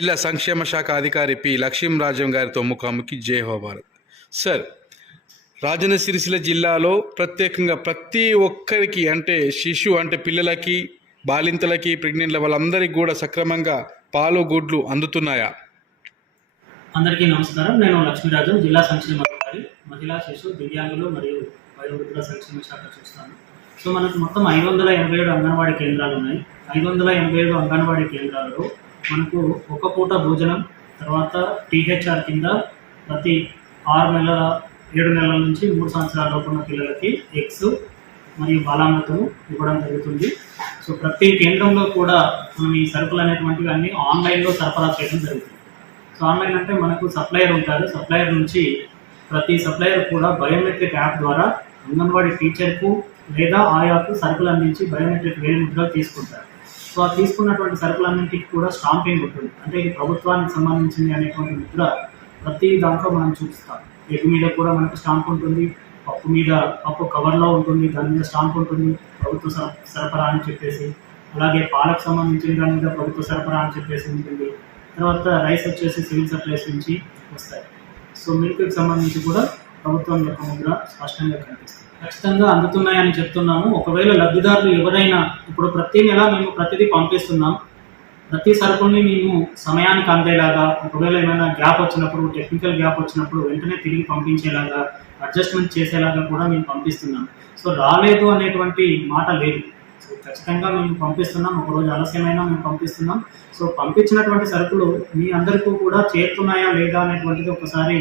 జిల్లా సంక్షేమ శాఖ అధికారి పి లక్ష్మీరాజం గారితో ముఖాముఖి జై హో భారత్. సార్, రాజన్న సిరిసిల్ల జిల్లాలో ప్రత్యేకంగా ప్రతి ఒక్కరికి అంటే శిశు అంటే పిల్లలకి, బాలింతలకి, ప్రెగ్నెంట్ల వాళ్ళందరికీ కూడా సక్రమంగా పాలు గుడ్లు అందుతున్నాయా? అందరికీ నమస్కారం. నేను లక్ష్మీరాజం, జిల్లా సంక్షేమ అధికారి, మహిళా, శిశు, దివ్యాంగులు మరియు వయోవృద్ధుల సంక్షేమ శాఖ చూస్తాను. సో మనకు మొత్తం 587 అంగన్వాడీ కేంద్రాలు ఉన్నాయి. 587 అంగన్వాడీ కేంద్రాలలో మనకు ఒక పూట భోజనం, తర్వాత టీహెచ్ఆర్ కింద ప్రతి 7 నెలల నుంచి 3 సంవత్సరాల లోపు ఉన్న పిల్లలకి ఎగ్స్ మరియు బాలామృతము ఇవ్వడం జరుగుతుంది. సో ప్రతి కేంద్రంలో కూడా మనం ఈ సరుకులు అనేటువంటివి అన్నీ ఆన్లైన్లో సరఫరా చేయడం జరుగుతుంది. సో ఆన్లైన్ అంటే మనకు సప్లయర్ ఉంటారు. సప్లయర్ నుంచి ప్రతి సప్లయర్ కూడా బయోమెట్రిక్ యాప్ ద్వారా అంగన్వాడీ టీచర్కు లేదా ఆయాకు సరుకులు అందించి బయోమెట్రిక్ వేలిముద్రలు తీసుకుంటారు. సో ఆ తీసుకున్నటువంటి సరుకులన్నింటికి కూడా స్టాంపింగ్ ఉంటుంది. అంటే ఇది ప్రభుత్వానికి సంబంధించింది అనేటువంటి ముద్ర ప్రతి దాంట్లో మనం చూపిస్తాం. ఎగ్ మీద కూడా మనకు స్టాంప్ ఉంటుంది, పప్పు కవర్లో ఉంటుంది, దాని మీద స్టాంప్ ఉంటుంది ప్రభుత్వ సరఫరా అని చెప్పేసి. అలాగే పాలకు సంబంధించిన దాని మీద ప్రభుత్వ సరఫరా అని చెప్పేసి ఉంటుంది. తర్వాత రైస్ వచ్చేసి సివిల్ సప్లైస్ నుంచి వస్తాయి. సో మిల్క్కి సంబంధించి కూడా ప్రభుత్వం యొక్క ముద్ర స్పష్టంగా కనిపిస్తుంది. ఖచ్చితంగా అందుతున్నాయని చెప్తున్నాము. ఒకవేళ లబ్ధిదారులు ఎవరైనా ఇప్పుడు ప్రతి నెల మేము ప్రతిదీ పంపిస్తున్నాం. ప్రతి సరుకుల్ని మేము సమయానికి అందేలాగా, ఒకవేళ ఏమైనా గ్యాప్ వచ్చినప్పుడు, టెక్నికల్ గ్యాప్ వచ్చినప్పుడు వెంటనే తిరిగి పంపించేలాగా, అడ్జస్ట్మెంట్ చేసేలాగా కూడా మేము పంపిస్తున్నాం. సో రాలేదు అనేటువంటి మాట లేదు. సో ఖచ్చితంగా మేము పంపిస్తున్నాం. ఒకరోజు ఆలస్యమైనా మేము పంపిస్తున్నాం. సో పంపించినటువంటి సరుకులు మీ అందరికీ కూడా చేరుతున్నాయా లేదా అనేటువంటిది ఒకసారి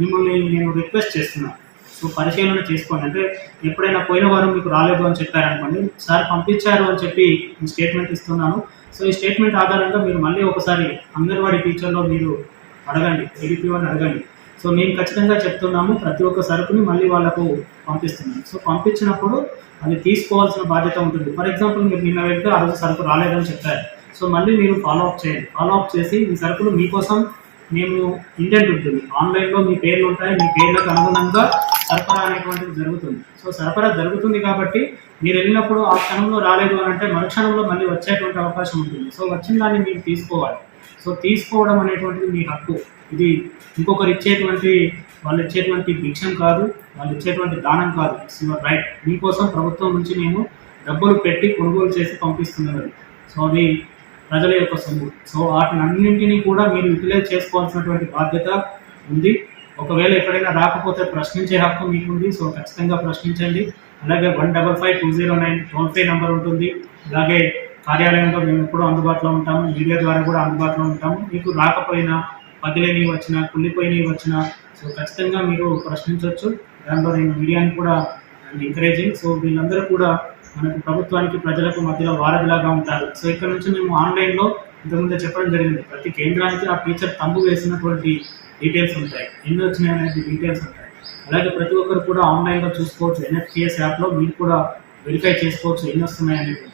మిమ్మల్ని నేను రిక్వెస్ట్ చేస్తున్నాను. సో పరిశీలన చేసుకోండి. అంటే ఎప్పుడైనా పోయిన వారం మీకు రాలేదు అని చెప్పారనుకోండి, సార్ పంపించారు అని చెప్పి ఈ స్టేట్మెంట్ ఇస్తున్నాను. సో ఈ స్టేట్మెంట్ ఆధారంగా మీరు మళ్ళీ ఒకసారి అంగన్వాడీ టీచర్లో మీరు అడగండి, ఏడీపీఓని అడగండి. సో మేము ఖచ్చితంగా చెప్తున్నాము, ప్రతి ఒక్క సరుకుని మళ్ళీ వాళ్ళకు పంపిస్తున్నాము. సో పంపించినప్పుడు అది తీసుకోవాల్సిన బాధ్యత ఉంటుంది. ఫర్ ఎగ్జాంపుల్ మీరు నిన్న వెళ్తే ఆ రోజు సరుకు రాలేదని చెప్పారు. సో మళ్ళీ మీరు ఫాలోఅప్ చేయండి. ఫాలోఅప్ చేసి ఈ సరుకులు మీకోసం మేము ఇంటెంట్ ఉంటుంది, ఆన్లైన్లో మీ పేర్లు ఉంటాయి, మీ పేర్లకు అనుగుణంగా సరఫరా అనేటువంటిది జరుగుతుంది. సో సరఫరా జరుగుతుంది కాబట్టి మీరు వెళ్ళినప్పుడు ఆ క్షణంలో రాలేదు అని అంటే మరుక్షణంలో మళ్ళీ వచ్చేటువంటి అవకాశం ఉంటుంది. సో వచ్చిన దాన్ని మీరు తీసుకోవాలి. సో తీసుకోవడం అనేటువంటిది మీ హక్కు. ఇది ఇంకొకరు వాళ్ళు ఇచ్చేటువంటి భిక్షం కాదు, వాళ్ళు ఇచ్చేటువంటి దానం కాదు. It's your right. మీకోసం ప్రభుత్వం నుంచి మేము డబ్బులు పెట్టి కొనుగోలు చేసి పంపిస్తున్నది. సో అది ప్రజల యొక్క సొమ్ము. సో వాటినన్నింటినీ కూడా మీరు యూటిలైజ్ చేసుకోవాల్సినటువంటి బాధ్యత ఉంది. ఒకవేళ ఎక్కడైనా రాకపోతే ప్రశ్నించే హక్కు మీకుంది. సో ఖచ్చితంగా ప్రశ్నించండి. అలాగే 155209 టోల్ ఫ్రీ నెంబర్ ఉంటుంది. అలాగే కార్యాలయంలో మేము ఎప్పుడూ అందుబాటులో ఉంటాము, మీడియా ద్వారా కూడా అందుబాటులో ఉంటాము. మీకు రాకపోయినా, పగిలినవి వచ్చినా, కుళ్ళిపోయినవి వచ్చినా సో ఖచ్చితంగా మీరు ప్రశ్నించవచ్చు. దాంట్లో నేను మీడియాని కూడా ఎంకరేజింగ్. సో వీళ్ళందరూ కూడా మనకు ప్రభుత్వానికి, ప్రజలకు మధ్యలో వారధిలాగా ఉంటారు. సో ఇక్కడ నుంచి మేము ఆన్లైన్లో ఇంతకుముందే చెప్పడం జరిగింది, ప్రతి కేంద్రానికి ఆ టీచర్ తంబు వేసినటువంటి డీటెయిల్స్ ఉంటాయి, ఎన్ని వచ్చినాయి అనేది డీటెయిల్స్ ఉంటాయి. అలాగే ప్రతి ఒక్కరు కూడా ఆన్లైన్లో చూసుకోవచ్చు. NFTS యాప్లో మీరు కూడా వెరిఫై చేసుకోవచ్చు ఎన్ని వస్తున్నాయి అనేది.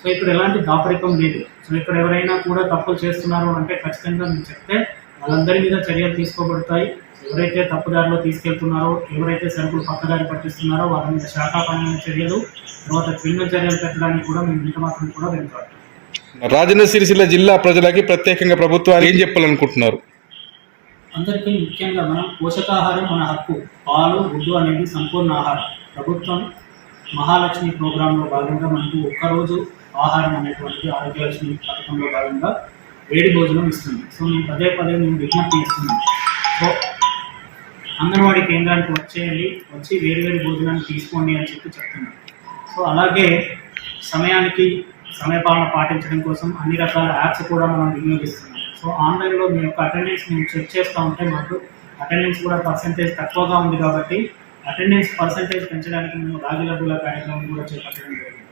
సో ఇక్కడ ఎలాంటి దాపరికం లేదు. సో ఇక్కడ ఎవరైనా కూడా తప్పులు చేస్తున్నారు అంటే ఖచ్చితంగా మీరు చెప్తే వాళ్ళందరి మీద చర్యలు తీసుకోబడతాయి. ఎవరైతే తప్పుదారిలో తీసుకెళ్తున్నారో, ఎవరైతే సరుకులు పక్కదారి పట్టిస్తున్నారో వాళ్ళ మీద శాఖాపరమైన చర్యలు, తర్వాత క్రిమినల్ చర్యలు పెట్టడానికి కూడా మేము ఇంత మాత్రం కూడా వెళ్తాం. రాజన్న సిరిసిల్ల జిల్లా ప్రజలకి ప్రత్యేకంగా ప్రభుత్వాలు ఏం చెప్పాలనుకుంటున్నారు? అందరికీ ముఖ్యంగా మనం పోషకాహారం మన హక్కు. పాలు, గుడ్డు అనేది సంపూర్ణ ఆహారం. ప్రభుత్వం మహాలక్ష్మి ప్రోగ్రాంలో భాగంగా మనకు ఒక్కరోజు ఆహారం అనేటువంటి ఆరోగ్యలక్ష్మి పథకంలో భాగంగా వేడి భోజనం ఇస్తుంది. సో మేము పదే మేము విజ్ఞప్తి చేస్తున్నాం. సో అంగన్వాడీ కేంద్రానికి వచ్చి వేడి భోజనాన్ని తీసుకోండి అని చెప్తున్నాం. సో అలాగే సమయపాలన పాటించడం కోసం అన్ని రకాల యాప్స్ కూడా మనం వినియోగిస్తున్నాం. సో ఆన్లైన్లో మీ యొక్క అటెండెన్స్ మేము చెక్ చేస్తూ ఉంటే మాకు అటెండెన్స్ కూడా పర్సెంటేజ్ తక్కువగా ఉంది కాబట్టి అటెండెన్స్ పర్సెంటేజ్ పెంచడానికి మేము రాగి లడ్డూల కార్యక్రమం కూడా చేపట్టడం జరిగింది.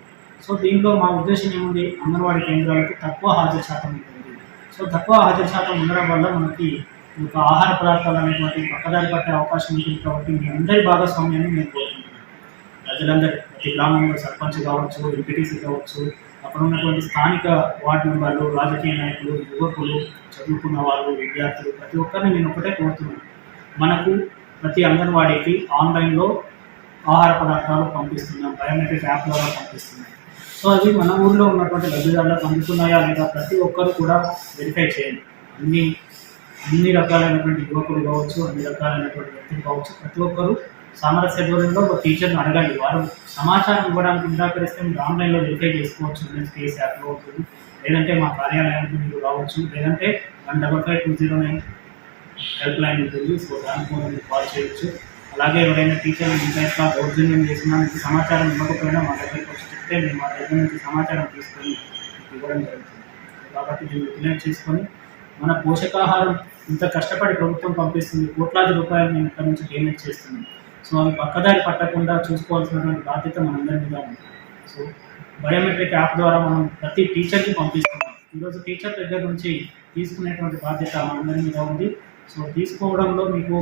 సో దీంట్లో మా ఉద్దేశం ఏముంది, అంగన్వాడీ కేంద్రాలకు తక్కువ హాజరు శాతం ఉంటుంది. సో తక్కువ హాజరు శాతం ఉండడం వల్ల మనకి ఒక ఆహార పదార్థాలు అనేటువంటి పక్కదారి పట్టే అవకాశం ఉంటుంది. కాబట్టి మీ అందరి భాగస్వామ్యాన్ని నేను కోరుకుంటున్నాను. ప్రజలందరూ, ప్రతి గ్రామంలో సర్పంచ్ కావచ్చు, ఎంపీటీసీ కావచ్చు, అక్కడ ఉన్నటువంటి స్థానిక వార్డు మెంబర్లు, రాజకీయ నాయకులు, యువకులు, చదువుకున్న వాళ్ళు, విద్యార్థులు, ప్రతి ఒక్కరిని నేను ఒకటే కోరుతున్నాను. మనకు ప్రతి అంగన్వాడీకి ఆన్లైన్లో ఆహార పదార్థాలు పంపిస్తున్నాం, బయోమెట్రిక్ యాప్ ద్వారా పంపిస్తున్నాం. సో అది మన ఊళ్ళో ఉన్నటువంటి లబ్ధిదారులకు అందుతున్నాయా లేదా ప్రతి ఒక్కరు కూడా వెరిఫై చేయండి. అన్ని రకాలైనటువంటి యువకులు కావచ్చు, అన్ని రకాలైనటువంటి వ్యక్తులు కావచ్చు, ప్రతి ఒక్కరూ సామరస్య ధోరణిలో ఒక టీచర్ని అడగండి. వారు సమాచారం ఇవ్వడానికి నిరాకరిస్తే మీరు ఆన్లైన్లో వెరిఫై చేసుకోవచ్చు. స్పేస్ యాప్లో ఉంటుంది, లేదంటే మా కార్యాలయానికి మీరు రావచ్చు, లేదంటే 155209 హెల్ప్ లైన్ ఉంటుంది. సో దానికి కూడా మీరు కాల్ చేయొచ్చు. అలాగే ఎవరైనా టీచర్లు ఇంకా దౌర్జన్యం చేసినా, మీకు సమాచారం ఇవ్వకపోయినా మా దగ్గరికి వచ్చి చెప్తే మేము మా దగ్గర నుంచి సమాచారం తీసుకొని మీకు ఇవ్వడం జరుగుతుంది. కాబట్టి మీరు రిలేట్ చేసుకొని మన పోషకాహారం ఇంత కష్టపడి ప్రభుత్వం పంపిస్తుంది, కోట్లాది రూపాయలు మేము ఇక్కడ నుంచి పేమెంట్ చేస్తున్నాం. సో అవి పక్కదారి పట్టకుండా చూసుకోవాల్సినటువంటి బాధ్యత మనందరి మీద ఉంది. సో బయోమెట్రిక్ యాప్ ద్వారా మనం ప్రతి టీచర్కి పంపిస్తున్నాం. ఈరోజు టీచర్ దగ్గర నుంచి తీసుకునేటువంటి బాధ్యత మనందరి మీద ఉంది. సో తీసుకోవడంలో మీకు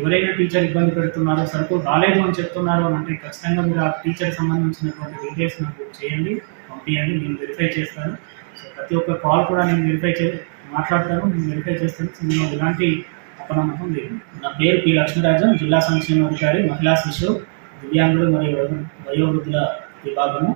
ఎవరైనా టీచర్ ఇబ్బంది పెడుతున్నారు, సరుకులు రాలేదు అని చెప్తున్నారు అని అంటే ఖచ్చితంగా మీరు ఆ టీచర్కి సంబంధించినటువంటి డీటెయిల్స్ నాకు చేయండి, పంపించండి, నేను వెరిఫై చేస్తాను. సో ప్రతి ఒక్క కాల్ కూడా నేను మాట్లాడతాను, నేను వెరిఫై చేస్తాను. సో నేను ఎలాంటి అపనమ్మకం లేదు. నా పేరు పి లక్ష్మీరాజం, జిల్లా సంక్షేమ అధికారి, మహిళా శిశు దివ్యాంగులు మరియు వయోవృద్ధుల విభాగము.